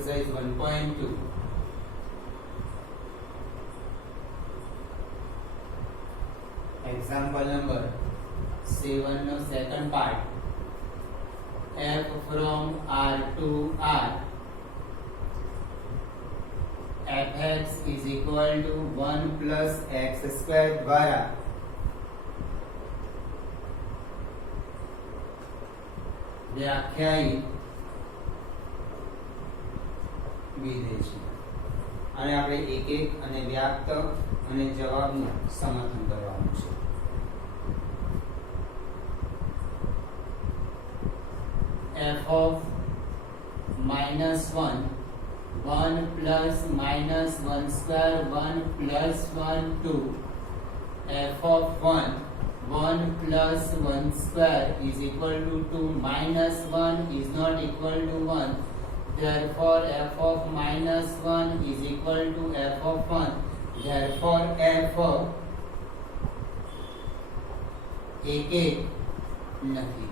exercise 1.2. Example number 7 no second part. F from R to R. fx is equal to 1 plus x square द्वारा વ્યાખ્યાયિત વિધેય છે અને આપણે એક એક અને વ્યાપ્ત અને જવાબનું સમર્થન કરવાનું છે. f of -1 1 plus minus 1 square 1 plus 1 2 f of 1 1 plus 1 square is equal to 2 minus 1 is not equal to 1, therefore f of minus 1 is equal to f of 1, therefore f એક નથી.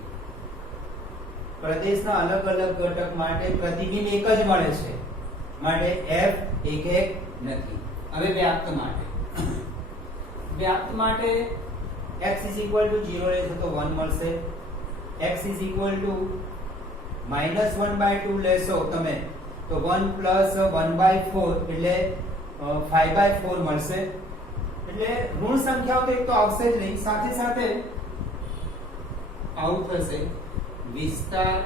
પ્રદેશના અલગ અલગ ઘટક માટે પ્રતિબિંબ એક જ મળે છે માટે f એક નથી. હવે વ્યાપ્ત માટે x is equal to 0 લેશો તો 1 મળશે. x is equal to -1/2 લેશો તમે તો 1 plus 1/4 એટલે 5/4 મળશે. એટલે ઋણ સંખ્યાઓ તો એક તો આવશે જ નહીં, સાથે સાથે આવું થશે વિસ્તાર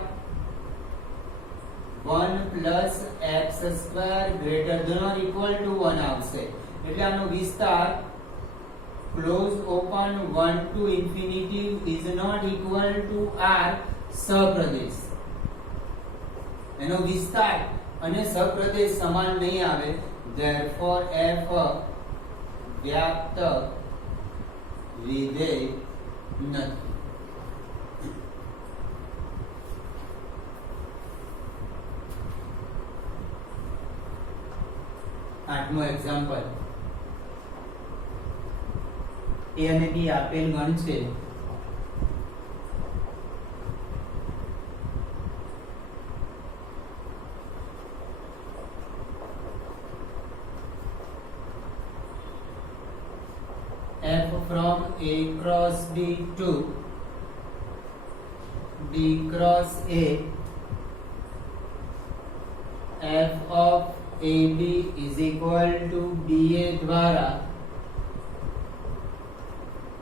1 plus x square greater than or equal to 1 આવશે. એટલે આનો વિસ્તાર close open 1 to infinity is not equal to r સપ્રદેશ. એનો વિસ્તાર અને સપ્રદેશ સમાન નહીં આવે, therefore f વ્યાપ્ત વિધેય નથી. આઠમો એક્ઝામ્પલ. a અને b આપેલ ગણ છે. f from a cross b to b cross a, f of ab is equal to ba દ્વારા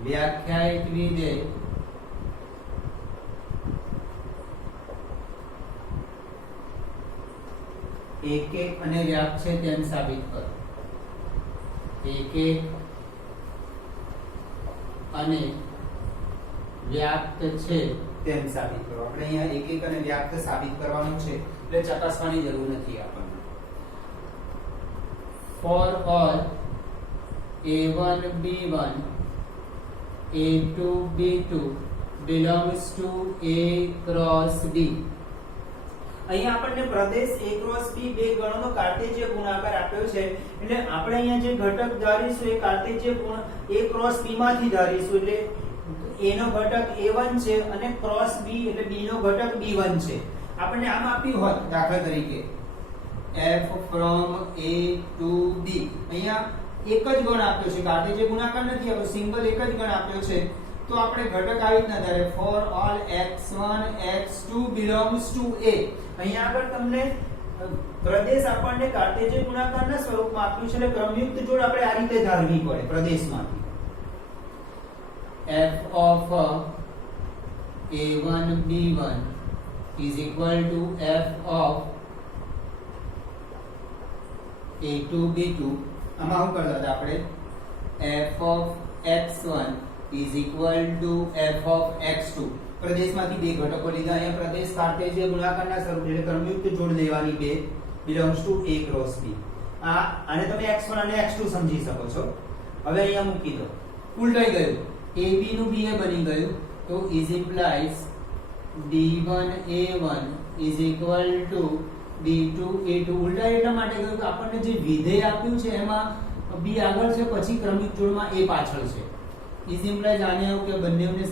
વ્યાખ્યાયિત વિધેય એક અને વ્યાપ્ત છે તેમ સાબિત કરો. એક અને વ્યાપ્ત છે તેમ સાબિત કરો. આપણે અહીંયા એક અને વ્યાપ્ત સાબિત કરવાનું છે એટલે ચકાસવાની જરૂર નથી આપણને. For all a1 b1 a2 b2 belongs to a cross b. અહીંયા આપણને પ્રદેશ a cross b બે ગણોનો કાર્ટેશિય ગુણાકાર આપ્યો છે, એટલે આપણે અહીંયા જે ઘટક ધારીશું એ કાર્ટેશિય ગુણ a cross b માંથી ધારીશું. એટલે a નો ઘટક a1 છે અને cross b એટલે b નો ઘટક b1 છે. આપણને આમ આપ્યું હોત દાખલા તરીકે f from a to b, અહીંયા એક જ ગણ આપ્યો છે, કાર્ટેશિય ગુણાકાર નથી આપ્યો, સિંગલ એક જ ગણ આપ્યો છે. તો આપણે ઘટક આવી રીતના ધારે for all x1 x2 belongs to a. અહીંયા આગળ તમને પ્રદેશ આપણને કાર્ટેશિય ગુણાકારના સ્વરૂપમાં આપ્યું છે, એટલે ક્રમયુક્ત જોડ આપણે આ રીતે ધારવી પડે પ્રદેશમાંથી. f of a1 b1 is equal to f of a2 b2. આમાં શું કરતા હતા આપણે f of x1 is equal to f of x2. પ્રદેશમાંથી બે ઘટકો લીધા. અહીંયા પ્રદેશ કાર્ટેશિય ગુણાકારના સ્વરૂપ એટલે ક્રમયુક્ત જોડ લેવાની બે belongs to a cross b. આને તમે x1 અને x2 સમજી શકો છો. હવે અહીંયા મૂકી દો, ઉલટાઈ ગયું, ab નું ba બની ગયું, તો is implies b1 a1 is equal to b2 a2. ઉલટાઈ એટલા માટે ગયું કે આપણને જે વિધેય આપ્યું છે એમાં b આગળ છે, પછી ક્રમિક જોડમાં a પાછળ છે. is implies આને એવું કે બંનેને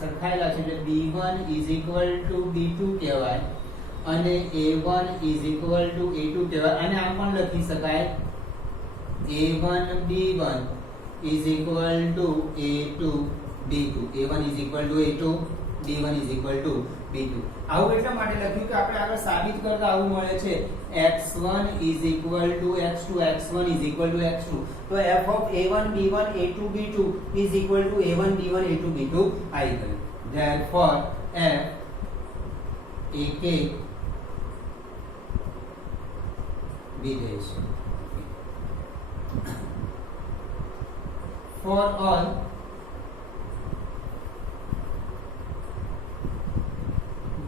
સરખાયેલા છે એટલે b1 is equal to b2 કહેવાય અને a1 is equal to a2 કહેવાય. અને આમ પણ લખી શકાય a1 b1 is equal to a2 b2. a1 is equal to a2, b1 is equal to b2. આવું એટલા માટે લખ્યું કે આપણે આગળ સાબિત કરતા આવું મળે છે x1 is equal to x2, x1 is equal to x2. તો f of a1 b1 a2 b2 is equal to a1 b1 a2 b2 આવી ગયું. therefore f એક વિધેય છે. for all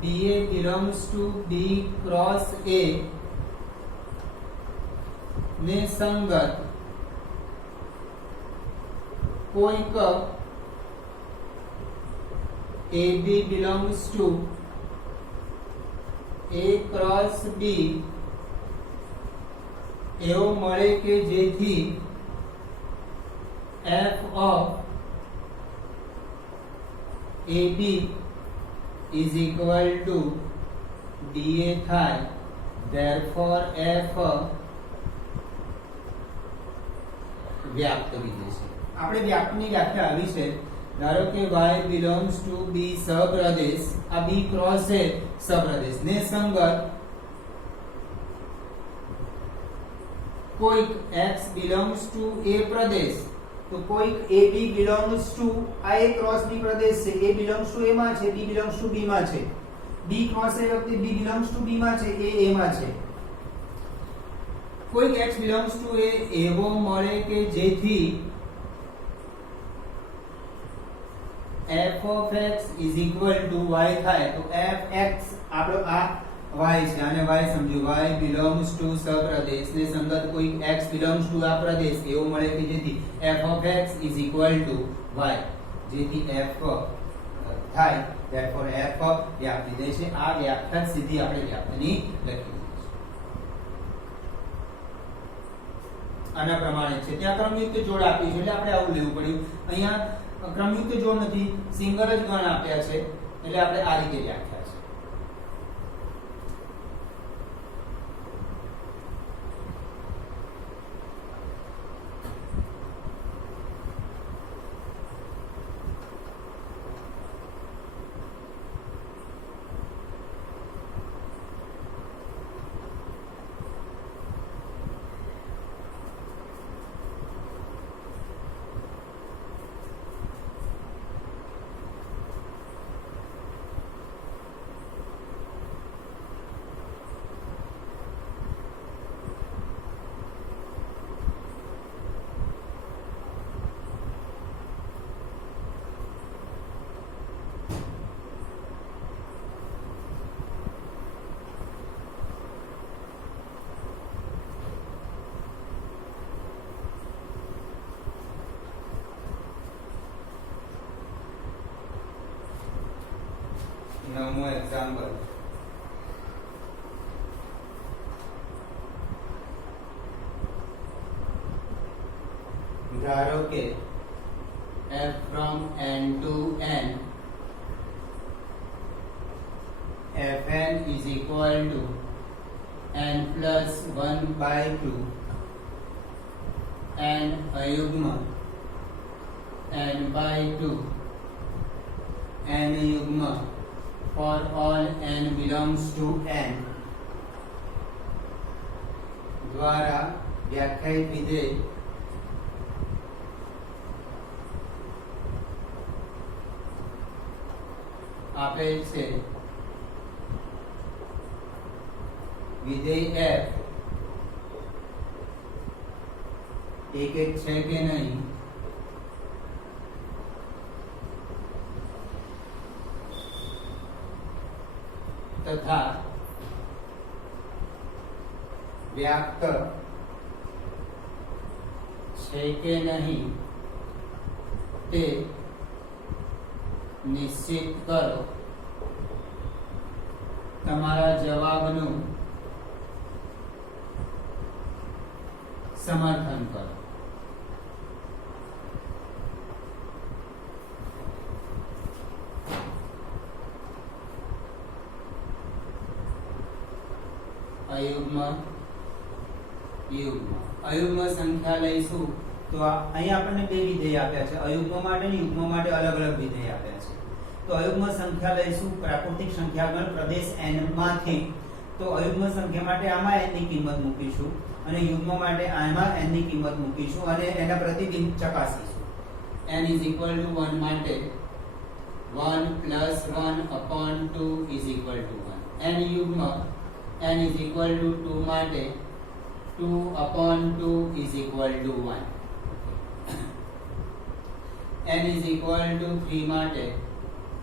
BA belongs to B cross A ને સંગત કોઈક AB belongs to A cross B એવો મળે કે જેથી f of AB is equal to DA થાય. therefore f વ્યાપ્ત વિધેય છે. આપણે વ્યાપ્તની વ્યાખ્યા આવી છે. ધારો કે y belongs to B સપ્રદેશ, આ B ક્રોસ છે સપ્રદેશ ને સંગત કોઈક x belongs to A પ્રદેશ. તો કોઈક AB belongs to આ A ક્રોસ B પ્રદેશ છે. A belongs to A માં છે, B belongs to B માં છે. B ક્રોસ A વખતે B belongs to B માં છે, A માં છે. કોઈક x belongs to A એવો મળે કે જેથી f of x is equal to y થાય. તો f x આપણો આ y છે, આને y સમજો. y belongs to સપ્રદેશ ને સંગત કોઈ x belongs to આ પ્રદેશ એવો મળે કે જેથી f of x is equal to y, જેથી f થાય. therefore f વ્યાપ્ત વિધેય છે. આ વ્યાખ્યા સીધી આપણે વ્યાપ્તની લખી. આના પ્રમાણે છે. ત્યાં ક્રમયુક્ત જોડ આપ્યું છે એટલે આપણે આવું લેવું પડ્યું. અહીંયા ક્રમયુક્ત જોડ નથી, સિંગલ જ ગણ આપ્યા છે એટલે આપણે આ રીતે વ્યાખ્યા છે. નવમું એક્ઝામ્પલ. ધારો કે f from n to n fn is equal to n plus 1 by 2 n અયુગ્મ n by 2 n યુગ્મ for all n belongs to n દ્વારા વ્યાખ્યાયિત વિધેય આપેલ છે. વિધેય f એક એક છે કે નહીં તથા વ્યાપ્ત છે કે નહીં તે નિશ્ચિત કરો. તમારા જવાબનું સમર્થન કરો. અયુગ્મ યુગ્મ અયુગ્મ સંખ્યા લઈશું તો અહીંયા આપણને બે વિધેય આપ્યા છે, અયુગ્મ માટે અને યુગ્મ માટે અલગ અલગ વિધેય આપ્યા છે. તો અયુગ્મ સંખ્યા લઈશું પ્રાકૃતિક સંખ્યાગણ પ્રદેશ n માંથી. તો અયુગ્મ સંખ્યા માટે આમાં n ની કિંમત મૂકીશું અને યુગ્મ માટે આમાં n ની કિંમત મૂકીશું અને એના પ્રતિબિંબ ચકાસીશું. n is equal to 1 માટે 1 plus 1 upon 2 is equal to 1. n યુગ્મ n is equal to 2 માટે 2 upon 2 is equal to 1. n is equal to 3 માટે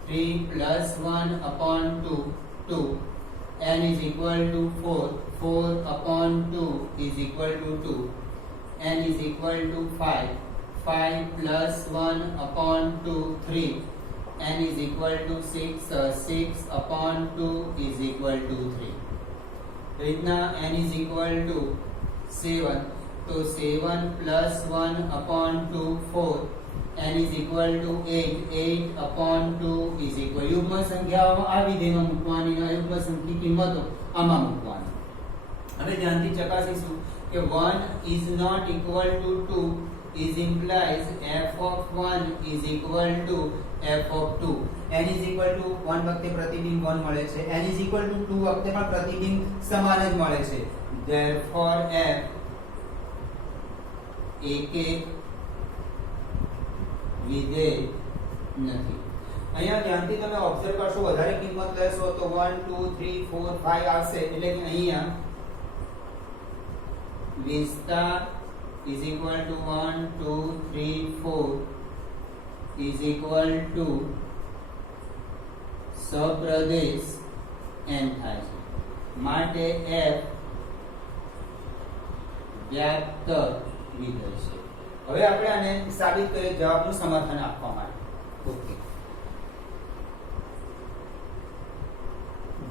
3 plus 1 upon 2 2. n is equal to 4 4 upon 2 is equal to 2. n is equal to 5 5 plus 1 upon 2 3. n is equal to 6 6 upon 2 is equal to 3. રીતના n is equal to 7 તો 7 plus 1 upon 2 4. n is equal to 8 8 upon 2 is equal. યુગ્મ સંખ્યાઓ આ વિધેયમાં મૂકવાની અને અયુગ્મ સંખ્યા કિંમતો આમાં મૂકવાની. હવે ધ્યાનથી ચકાસીશું કે 1 is not equal to 2 is implies f of 1 is equal to f of 2. n is equal to 1 વખતે પ્રતિબિંબ 1 મળે છે, n is equal to 2 વખતે પણ પ્રતિબિંબ સમાન જ મળે છે. therefore f એક વિધેય નથી. અહીંયા ધ્યાનથી તમે ઓબ્ઝર્વ કરશો, વધારે કિંમત લેશો તો 1 2 3 4 5 આવશે, એટલે કે અહીંયા વિસ્તાર is equal to 1 2 3 4 is equal to સપ્રદેશ n થાય છે. માટે f વ્યાપ્ત વિધેય છે. હવે આપણે આને સાબિત કરીએ જવાબનું સમર્થન આપવા માટે. ઓકે,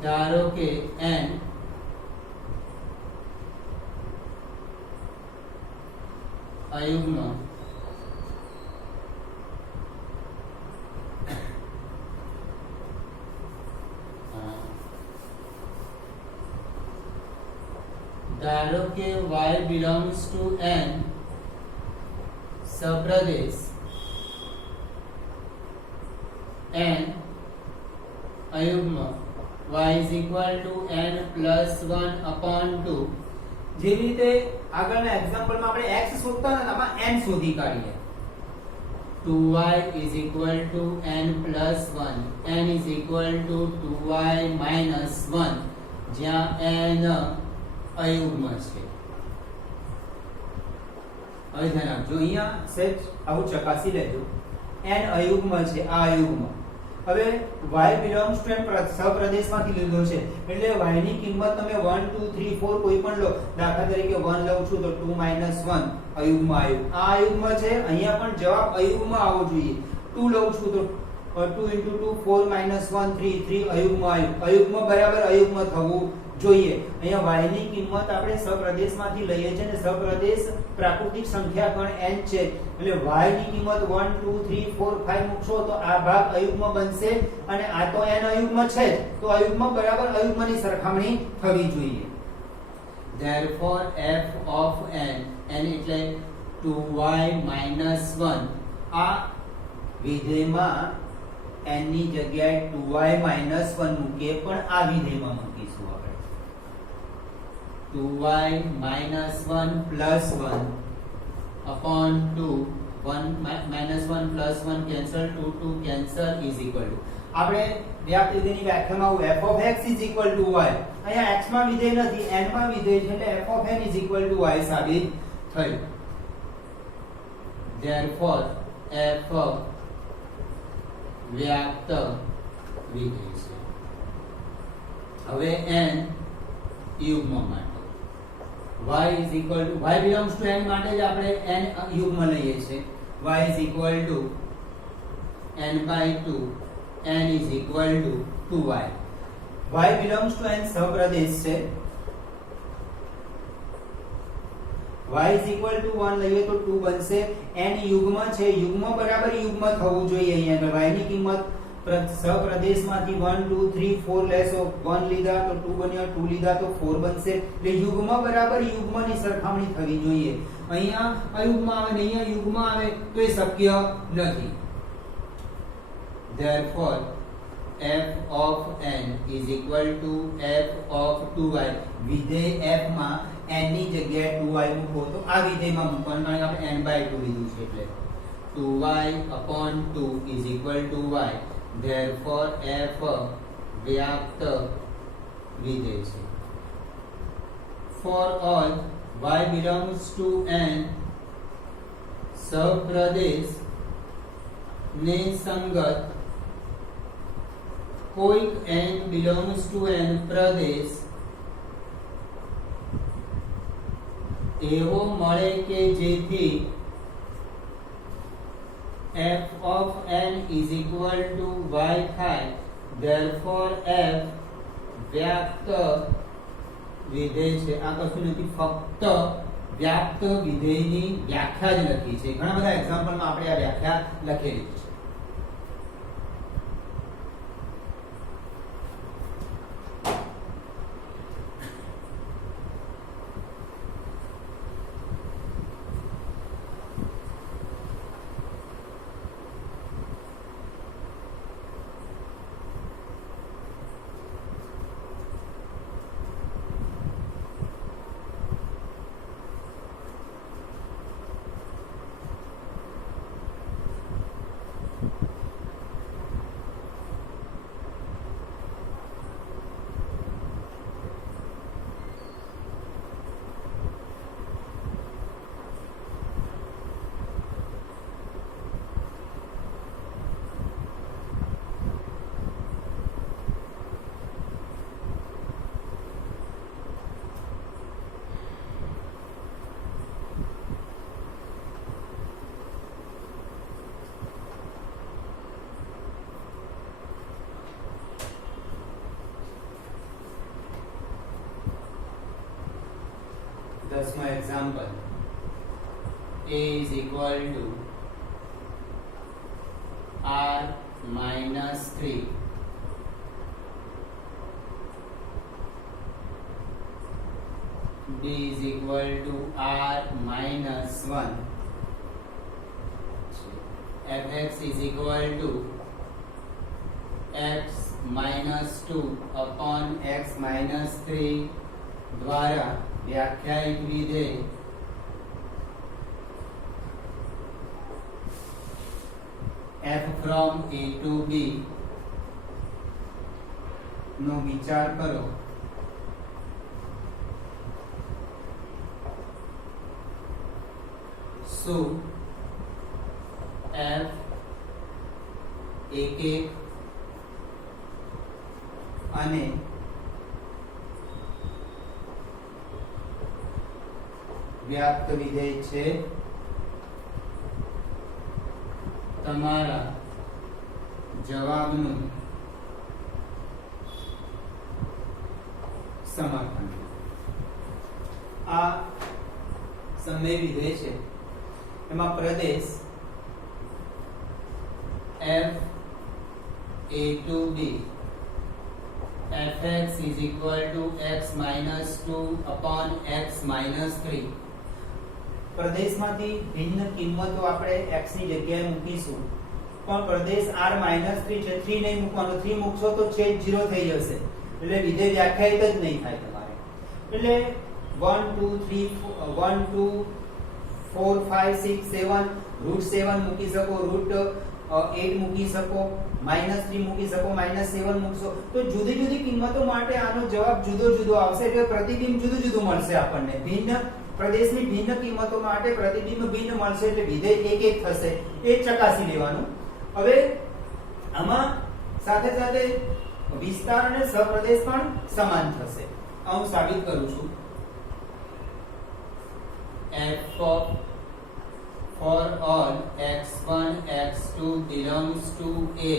ધારો કે n અયુગ્મ ધારો કે y belongs to n સપ્રદેશ n અયુગ્મ y is equal to n plus 1 upon 2. જેવી રીતે આગળના એક્ઝામ્પલમાં આપણે x શોધતા હતા આમાં n શોધી કાઢીએ. 2y is equal to n plus 1. n is equal to 2y minus 1 જ્યાં n અયુગ્મ છે. હવે ધ્યાન આપજો, અહીંયા સેજ આવું ચકાસી લેજો. n અયુગ્મ છે, આ અયુગ્મ. હવે y belongs to n સપ્રદેશમાંથી લીધો છે એટલે y ની કિંમત તમે 1 2 3 4 કોઈ પણ લો. દાખલા તરીકે 1 લઉં છું તો 2 1 અયુગ્મ આવ્યું. આ અયુગ્મ છે, અહીંયા પણ જવાબ અયુગ્મ આવવો જોઈએ. 2 લઉં છું તો 2 * 2 4 - 1 3 3 અયુગ્મ આવ્યું. અયુગ્મ બરાબર અયુગ્મ થવું જોઈએ. અહીંયા y ની કિંમત આપણે સપ્રદેશમાંથી લઈએ છીએ અને સપ્રદેશ પ્રાકૃતિક સંખ્યાગણ n છે એટલે y ની કિંમત 1 2 3 4 5 મૂકશો તો આ ભાગ અયુગ્મ બનશે અને આ તો n અયુગ્મ છે જ, તો અયુગ્મ બરાબર અયુગ્મની સરખામણી થવી જોઈએ. therefore f of n એટલે 2y minus 1 આ વિધેયમાં n ની જગ્યાએ 2y minus 1 મૂકીએ પણ આ વિધેયમાં મૂકીશું આપણે 2y minus 1 plus 1 upon 2. 1 minus 1 plus 1 cancel, 2 2 cancel is equal to. આપણે વ્યાપ્ત વિધેયની વ્યાખ્યામાં f of x is equal to y. અહીંયા x માં વિધેય નથી, n માં વિધેય છે એટલે f of n is equal to y સાબિત થયું. therefore f વ્યાપ્ત વિધેય છે. હવે n યુગ્મ માટે y is equal to y belongs to n માટે જ આપણે n યુગ્મ લઈએ છીએ. y is equal to n by 2. n is equal to 2y. y belongs to n સપ્રદેશ છે. y is equal to 1 લઈએ તો 2 બનશે. n યુગ્મ છે, યુગ્મ બરાબર યુગ્મ થવું જોઈએ. અહીંયા y ની કિંમત સપ્રદેશમાંથી 1 2 3 4 લેશો 1 લીધા તો 2 બન્યા 2 લીધા તો 4 બનશે એટલે યુગ્મ બરાબર યુગ્મની સરખામણી થવી જોઈએ અહીંયા અયુગ્મ આવે ને અહીંયા યુગ્મ આવે તો એ શક્ય નથી therefore f of n is equal to f of 2y વિધેય f માં n ની જગ્યાએ 2y મૂકો તો આ વિધેયમાં મૂકવાનું કારણ કે આપણે n/2 લીધું છે એટલે 2y upon 2 is equal to y therefore f વ્યાપ્ત વિધેય છે for all y belongs to n સપ્રદેશ ને સંગત કોઈક n belongs to n પ્રદેશ એવો મળે કે જેથી f of n is equal to y થાય therefore f વ્યાપ્ત વિધેય છે આ કશું નથી ફક્ત વ્યાપ્ત વિધેયની વ્યાખ્યા જ લખી છે ઘણા બધા એક્ઝામ્પલમાં આપણે આ વ્યાખ્યા લખેલી છે દસમો example a is equal to r minus 3 b is equal to r minus 1 fx is equal to x minus 2 upon x minus 3 દ્વારા વ્યાખ્યાયિત વિધેય f from a to b નો વિચાર કરો શું f એક અને વ્યાપ્ત વિધેય છે તમારા જવાબનું સમર્થન આ સમય વિધેય છે એમાં પ્રદેશ f a to b fx is equal to x minus 2 upon x minus 3 પ્રદેશમાંથી ભિન્ન કિંમતો આપણે x ની જગ્યાએ મૂકીશું પણ પ્રદેશ r - 3 છે 3 નહીં મૂકવાનો 3 મૂકશો તો છેદ 0 થઈ જશે એટલે વિધેય વ્યાખ્યાયિત જ નહીં થાય તમારે એટલે 1 2 3 1 2 4 5 6 7 √7 મૂકી શકો √8 મૂકી શકો -3 મૂકી શકો -7 મૂકશો તો જુદી જુદી કિંમતો માટે આનો જવાબ જુદો જુદો આવશે એટલે પ્રતિબિંબ જુદું જુદું મળશે આપણને ભિન્ન પ્રદેશની ભિન્ન કિંમતો માટે પ્રતિબિંબ ભિન્ન મળશે એટલે વિધેય એક એક થશે એ ચકાસી લેવાનું હવે આમાં સાથે સાથે વિસ્તાર અને સપ્રદેશ પણ સમાન થશે આ હું સાબિત કરું છું f of for all x1 x2 belongs to a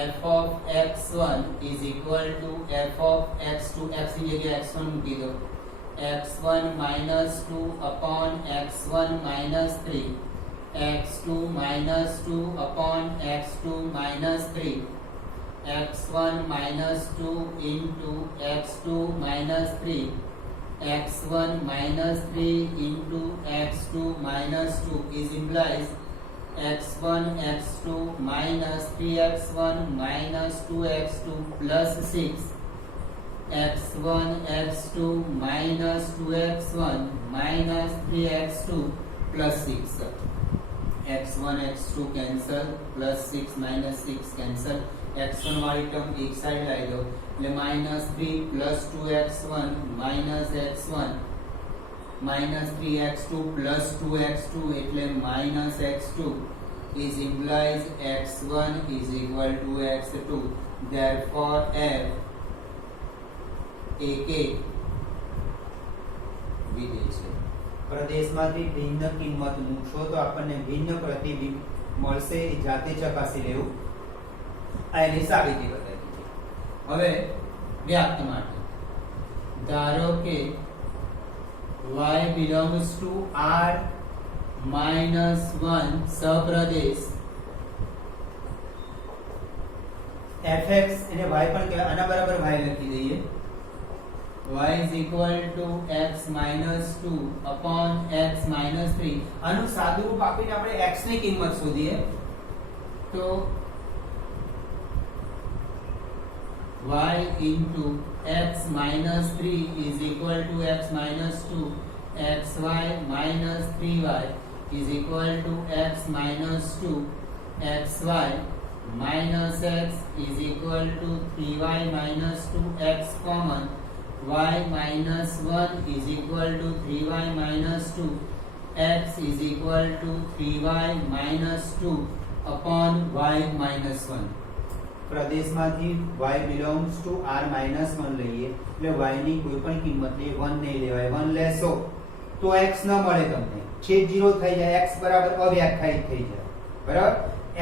f of x1 is equal to f of x2 x ની જગ્યાએ x1 મૂકી દો x1 minus 2 upon x1 minus 3 x2 minus 2 upon x2 minus 3, x1 minus 2 into x2 minus 3, x1 minus 3 into x2 minus 2 is implies x1 x2 minus 3x1 minus 2x2 plus 6, x1 x2 minus 2x1 minus 3x2 plus 6, x1 x2 cancel plus 6 minus 6 cancel, x1 वाली term एक side लाई दो એટલે -3 plus 2x1 minus x1 minus 3x2 plus 2x2 એટલે minus x2 is implies x1 is equal to x2. Therefore f એક વિધેય છે. પ્રદેશમાંથી ભિન્ન કિંમત મૂકશો તો આપણને ભિન્ન પ્રતિબિંબ મળશે. એ જાતે ચકાસી લેવું. આ એની સાબિતી બતાવી દીધી. હવે વ્યાપ્ત માટે ધારો કે y belongs to r minus 1 સપ્રદેશ fx એને y પણ કહેવાય. આના બરાબર y લખી દઈએ. y is equal to x minus 2 upon x minus 3. આનું સાદું રૂપ આપીને આપણે x ની કિંમત શોધીએ તો y into x minus 3 is equal to x minus 2, xy minus 3y is equal to x minus 2, xy minus x is equal to 3y minus 2x common, y minus 1 is equal to 3y minus 2, x is equal to 3y minus 2 upon y minus 1. પ્રદેશમાંથી y belongs to r minus 1 લઈએ એટલે y ની કોઈ પણ કિંમત લઈએ 1 નહીં લેવાય. 1 લેશો તો x ન મળે તમને. છેદ 0 થઈ જાય. x બરાબર અવ્યાખ્યાયિત થઈ જાય. બરાબર?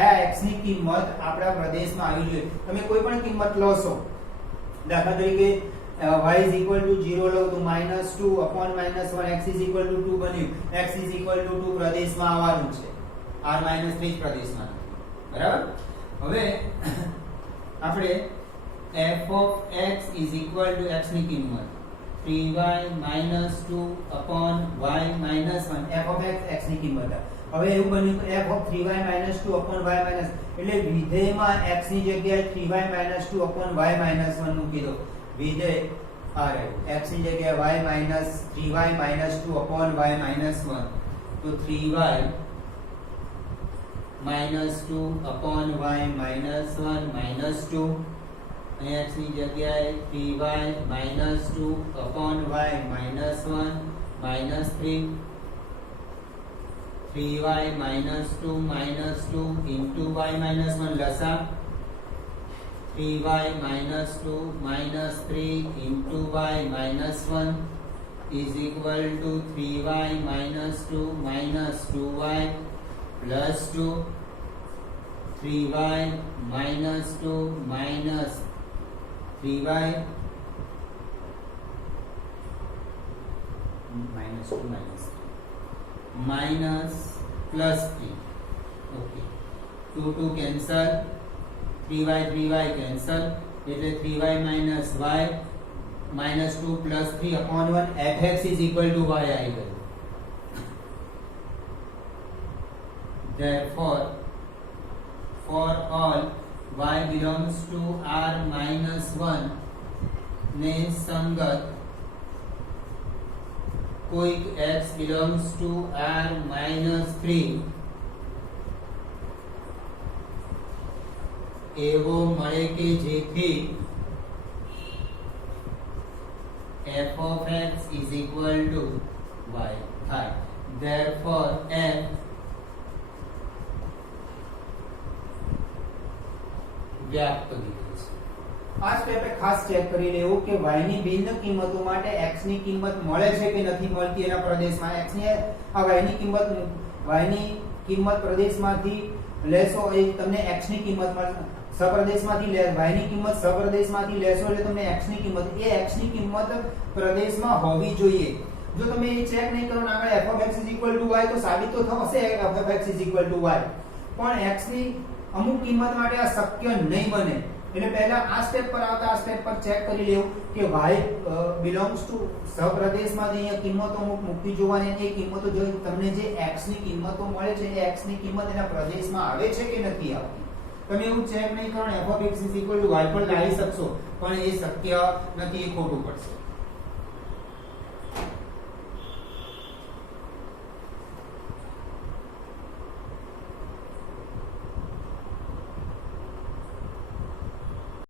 આ x ની કિંમત આપણા પ્રદેશમાં આવી જોઈએ. તમે કોઈ પણ કિંમત લો છો, દાખલા તરીકે y is equal to 0 લો તો -2 upon -1 x is equal to 2 બન્યું. x is equal to 2 પ્રદેશમાં આવવાનું છે. r - 3 પ્રદેશમાં. બરાબર? હવે આપણે f of x is equal to x ની કિંમત 3y minus 2 upon y minus 1. f of x ની કિંમત. હવે એવું બન્યું કે f of 3y minus 2 upon y minus, એટલે વિધેયમાં x ની જગ્યાએ 3y minus 2 upon y minus 1 મૂકી દો. વિધેય આ રહ્યું. x ની જગ્યાએ y minus 3y minus 2 upon y minus 1. તો 3y minus 2 upon y minus 1 minus 2. અહીંયા x ની જગ્યાએ 3y minus 2 upon y minus 1 minus 3. 3y minus 2 minus 2 into y minus 1 લસા. 3y minus 2 minus 3 into y minus 1 is equal to 3y minus 2 minus 2y plus 2. 3y minus 2 minus 3y minus 2 minus 3 minus plus 3. Okay. 2 cancel. 3y cancel. એટલે 3y minus y minus 2 plus 3 upon 1 fx is equal to y આવી ગયું. Therefore, for all y belongs to r minus 1 ને સંગત કોઈક x belongs to r minus 3 એવો મળે કે જેથી f of x is equal to y થાય. Therefore f વ્યાપ્ત વિધેય છે. આ સ્ટેપે ખાસ ચેક કરી લેવું કે y ની ભિન્ન કિંમતો માટે x ની કિંમત મળે છે કે નથી મળતી એના પ્રદેશમાં. x ની આ y ની કિંમત પ્રદેશમાંથી લેશો એ તમને x ની કિંમત મળશે. સપ્રદેશમાંથી y ની કિંમત સપ્રદેશમાંથી લેશો એટલે તમને x ની કિંમત, એ x ની કિંમત પ્રદેશમાં હોવી જોઈએ. જો તમે એ ચેક નહીં કરો ને આગળ f(x = y) તો સાબિત તો થશે f(x = y), પણ x ની અમુક કિંમત માટે આ શક્ય નહીં બને. એટલે પહેલા આ સ્ટેપ પર આવતા આ સ્ટેપ પર ચેક કરી લેવું કે y બિલોંગ્સ ટુ સહપ્રદેશમાં અહીંયા કિંમતો અમુક મૂકી જોવાની, એ કિંમતો જો તમને જે x ની કિંમતો મળે છે એ x ની કિંમત એના પ્રદેશમાં આવે છે કે નથી આવતી. તમે એવું ચેક નહીં કરો ને f(x = y) પર લાવી શકશો, પણ એ શક્ય નથી, એ ખોટું પડશે.